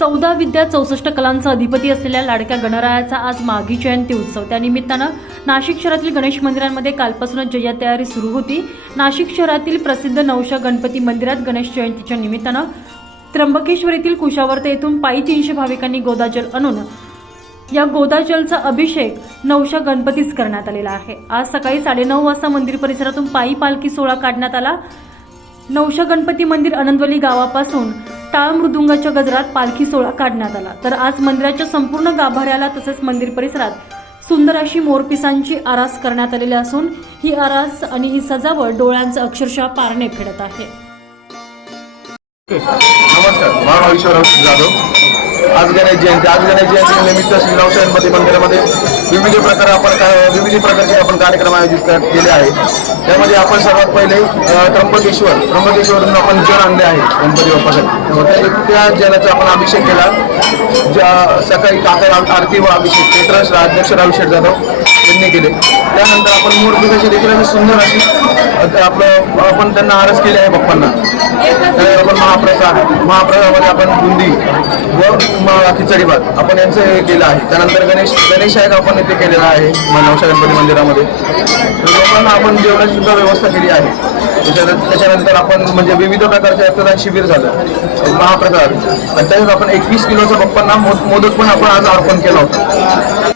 चौदा विद्या चौसष्ट कलांचा अधिपती असलेल्या लाडक्या गणरायाचा आज माघी जयंती उत्सव. त्यानिमित्तानं नाशिक शहरातील गणेश मंदिरांमध्ये कालपासूनच जया तयारी सुरू होती. नाशिक शहरातील प्रसिद्ध नवशा गणपती मंदिरात गणेश जयंतीच्या निमित्तानं त्र्यंबकेश्वरीतील कुशावर्त येथून पायी तीनशे भाविकांनी गोदाजल आणून या गोदाजलचा अभिषेक नवशा गणपतीच करण्यात आलेला आहे. आज सकाळी साडेनऊ वाजता मंदिर परिसरातून पायी पालखी सोहळा काढण्यात आला. नवशा गणपती मंदिर आनंदवली गावापासून टाळ मृदुंगाच्या गजरात पालखी सोहळा काढण्यात आला. तर आज मंदिराच्या संपूर्ण गाभाऱ्याला तसेच मंदिर परिसरात सुंदर अशी मोरपिसांची आरास करण्यात आलेली असून ही आरास आणि ही सजावट डोळ्यांचं अक्षरशः पारणे फेडत आहे. नमस्कार जाधव. आज गणेश जयंती आज गणेश जयंती निमित्त श्री नवशा मंदिरामध्ये विविध प्रकार आपण विविध प्रकारचे आपण कार्यक्रम आयोजित केले आहे त्यामध्ये आपण सर्वात पहिले त्र्यंबकेश्वर त्र्यंबकेश्वरून आपण जल आणले आहे गणपती बाप्पासाठी त्या- त्या जलाचा आपण अभिषेक केला. ज्या सकाळी काकर आरती व अभिषेक ते ट्रस्ट अध्यक्ष अभिषेक जाधव यांनी केले. त्यानंतर आपण मूर्तीची देखील अशी सुंदर अशी तर आपलं आपण त्यांना आरस केले आहे बाप्पांना. त्यानंतर आपण महाप्रसाद महाप्रसादामध्ये आपण बुंदी व खिचडी भात आपण यांचं हे केलं आहे. त्यानंतर गणेश गणेश आहे आपण इथे केलेला आहे नवशा गणपती मंदिरामध्ये. लोकांना आपण जेवणाची सुद्धा व्यवस्था केली आहे. त्याच्यानंतर त्याच्यानंतर आपण म्हणजे विविध प्रकारचे रक्तदान शिबिर झालं. महाप्रसाद. आणि त्याच्यात आपण एकवीस किलोचा बाप्पांना मोदक पण आपण आज अर्पण केला होता.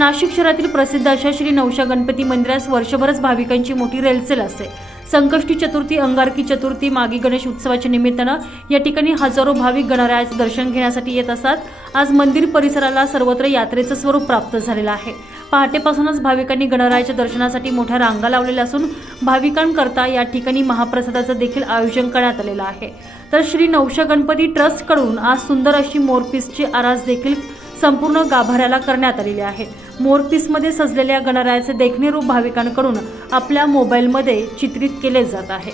नाशिक शहरातील प्रसिद्ध अशा श्री नवशा गणपती मंदिरास वर्षभरच भाविकांची मोठी रेलचेल असते. संकष्टी चतुर्थी अंगारकी चतुर्थी मागी गणेश उत्सवाच्या निमित्तानं या ठिकाणी हजारो भाविक गणरायाचे दर्शन घेण्यासाठी येत असतात. आज मंदिर परिसराला सर्वत्र यात्रेचं स्वरूप प्राप्त झालेलं आहे. पहाटेपासूनच भाविकांनी गणरायाच्या दर्शनासाठी मोठ्या रांगा लावलेल्या असून भाविकांकरता या ठिकाणी महाप्रसादाचं देखील आयोजन करण्यात आलेलं आहे. तर श्री नवशा गणपती ट्रस्टकडून आज सुंदर अशी मोरपीसची आरास देखील संपूर्ण गाभाऱ्याला करण्यात आलेली आहे. मोरपीसमध्ये सजलेल्या गणरायाचे देखणे रूप भाविकांकडून आपल्या मोबाईलमध्ये चित्रित केले जात आहे.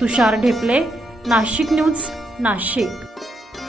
तुषार ढेपले नाशिक न्यूज नाशिक.